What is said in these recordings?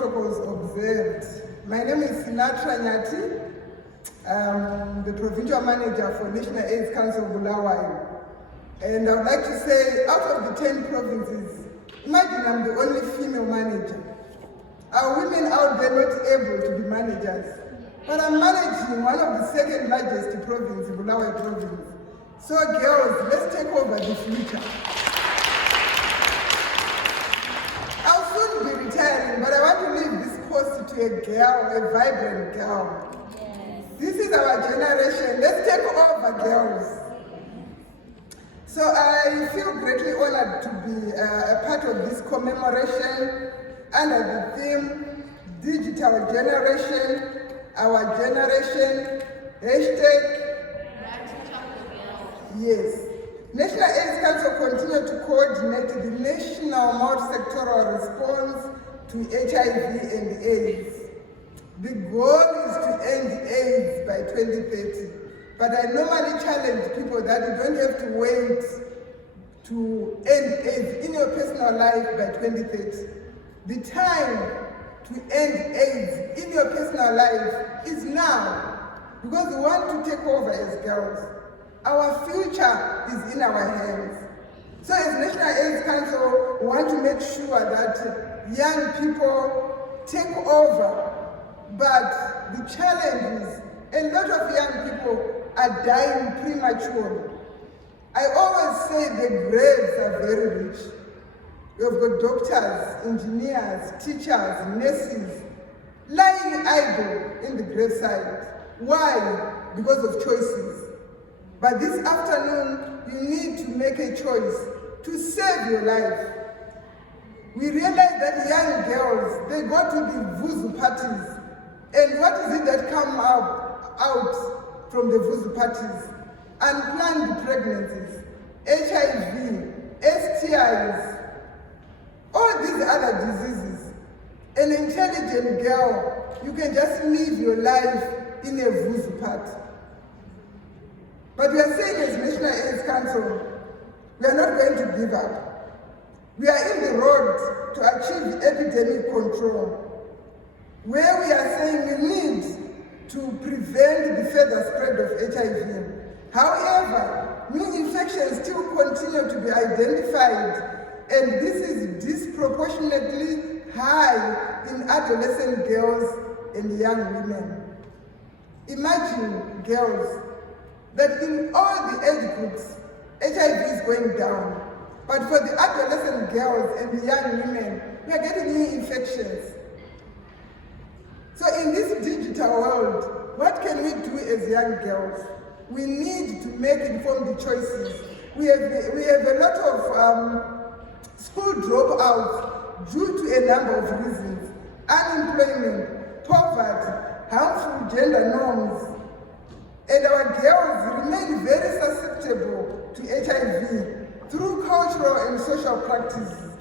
protocols observed. My name is Sinatra Nyathi. I'm the Provincial Manager for National AIDS Council Bulawayo. And I would like to say, out of the 10 provinces, imagine I'm the only female manager. Are women out there not able to be managers? But I'm managing one of the second largest provinces, Bulawayo province. So girls, let's take over the future. I'll soon be retiring, but I want to leave this post to a girl, a vibrant girl. Yes. This is our generation. Let's take over, girls. So I feel greatly honored to be a part of this commemoration under the theme, Digital Generation, Our Generation, #. Yes. National AIDS Council continue to coordinate the national multi-sectoral response to HIV and AIDS. The goal is to end AIDS by 2030. But I normally challenge people that you don't have to wait to end AIDS in your personal life by 2030. The time to end AIDS in your personal life is now, because we want to take over as girls. Our future is in our hands. So as National AIDS Council, we want to make sure that young people take over. But the challenge is, a lot of young people are dying prematurely. I always say the graves are very rich. You've got doctors, engineers, teachers, nurses, lying idle in the graveside. Why? Because of choices. But this afternoon, you need to make a choice to save your life. We realize that young girls, they go to the vuzu parties. And what is it that comes out from the vuzu parties? Unplanned pregnancies, HIV, STIs, all these other diseases. An intelligent girl, you can just live your life in a vuzu party. But we are saying as National AIDS Council, we are not going to give up. We are in the road to achieve epidemic control, where we are saying we need to prevent the further spread of HIV. However, new infections still continue to be identified, and this is disproportionately high in adolescent girls and young women. Imagine, girls, that in all the age groups, HIV is going down. But for the adolescent girls and the young women, we are getting new infections. So in this digital world, what can we do as young girls? We need to make informed choices. We have a lot of school dropouts due to a number of reasons: unemployment, poverty, harmful gender norms. And our girls remain very susceptible to HIV through cultural and social practices.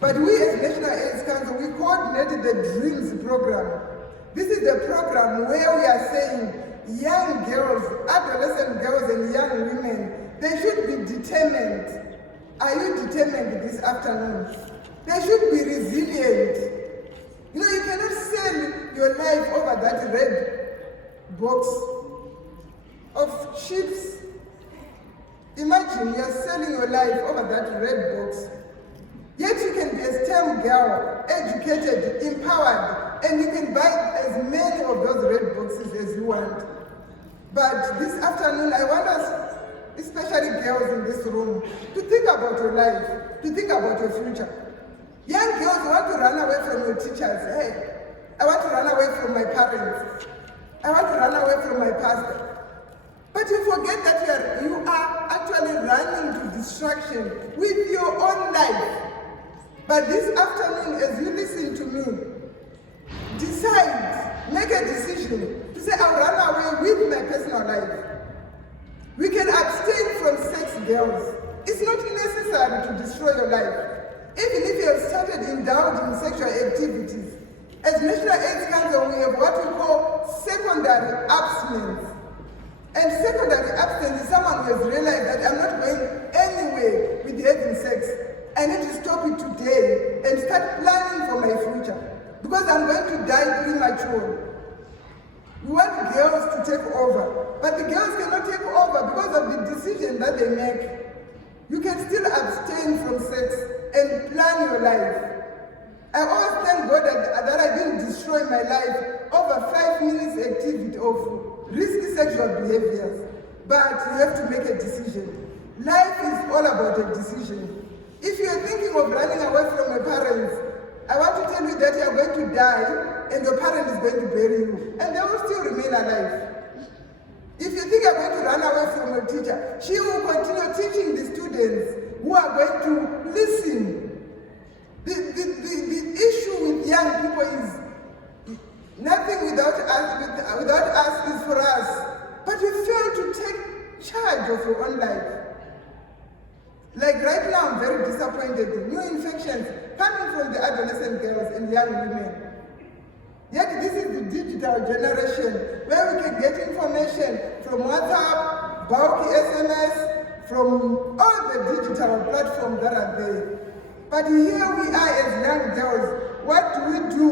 But we as National AIDS Council, we coordinated the DREAMS program. This is the program where we are saying young girls, adolescent girls and young women, they should be determined. Are you determined this afternoon? They should be resilient. You know, you cannot sell your life over that red box of chips. Imagine you're selling your life over that red box. Yet you can be a STEM girl, educated, empowered, and you can buy as many of those red boxes as you want. But this afternoon, I want us, especially girls in this room, to think about your life, to think about your future. Young girls want to run away from your teachers. Hey, I want to run away from my parents. I want to run away from my pastor. But you forget that you are actually running to distraction with your own life. But this afternoon, as you listen to me, decide, make a decision to say, I'll run away with my personal life. We can abstain from sex, girls. It's not necessary to destroy your life. Even if you have started indulging in sexual activities, as National AIDS Council, we have what we call secondary abstinence. And secondary abstinence is someone who has realized that I'm not going anywhere with having sex. I need to stop it today and start planning for my future. because I'm going to die prematurely. We want girls to take over, but the girls cannot take over because of the decision that they make. You can still abstain from sex and plan your life. I always thank God that I didn't destroy my life over 5 minutes activity of risky sexual behaviors. But you have to make a decision. Life is all about a decision. If you are thinking of running away from your parents, I want to tell you that you are going to die and your parent is going to bury you, and they will still remain alive. If you think you're going to run away from your teacher, she will continue teaching the students who are going to listen. The issue with young people is nothing without us is for us. But you fail to take charge of your own life. Like right now, I'm very disappointed. New infections coming from the adolescent girls and young women. Yet this is the digital generation where we can get information from WhatsApp, bulky SMS, from all the digital platforms that are there. But here we are as young girls. What do we do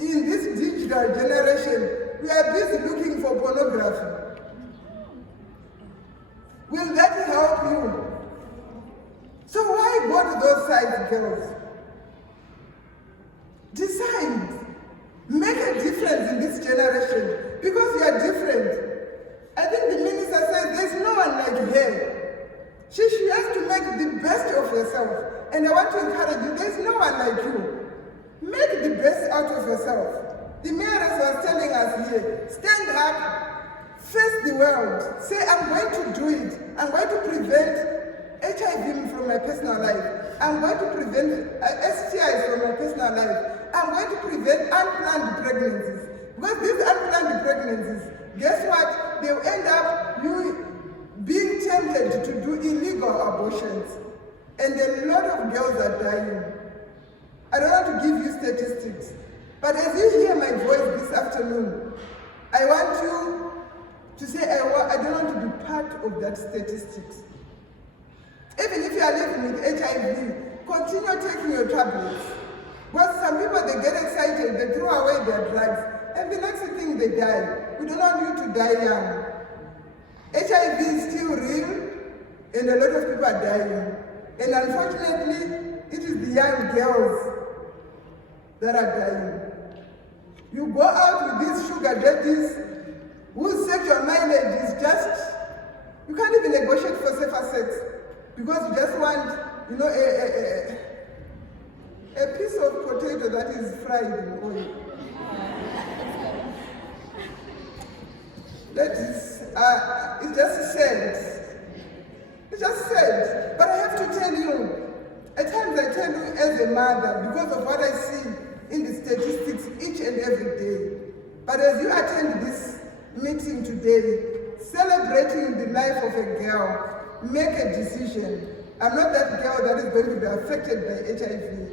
in this digital generation? We are busy looking for pornography. Will that help you? So why go to those sites, girls? Decide. Make a difference in this generation because you are different. I think the minister said there's no one like her. She has to make the best of herself. And I want to encourage you, there's no one like you. Make the best out of yourself. The mayoress was telling us here, stand up, face the world. Say, I'm going to do it. I'm going to prevent HIV from my personal life. I'm going to prevent STIs from my personal life. I'm going to prevent unplanned pregnancies. Because these unplanned pregnancies, guess what? They'll end up you being tempted to do illegal abortions. And a lot of girls are dying. I don't want to give you statistics. But as you hear my voice this afternoon, I want you to say, I don't want to be part of that statistics. Even if you are living with HIV, continue taking your tablets. But some people, they get excited, they throw away their drugs, and the next thing they die. We don't want you to die young. HIV is still real, and a lot of people are dying. And unfortunately, it is the young girls that are dying. You go out with these sugar daddies whose sexual mileage is just, you can't even negotiate for safer sex because you just want, a piece of potato that is fried in oil. That is, it's just sad. It's just sad. But I have to tell you, at times I tell you as a mother, because of what I see in the statistics each and every day. But as you attend this meeting today, celebrating the life of a girl, make a decision. I'm not that girl that is going to be affected by HIV.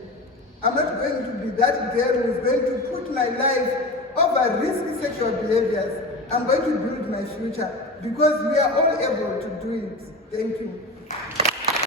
I'm not going to be that girl who is going to put my life over risky sexual behaviors. I'm going to build my future because we are all able to do it. Thank you.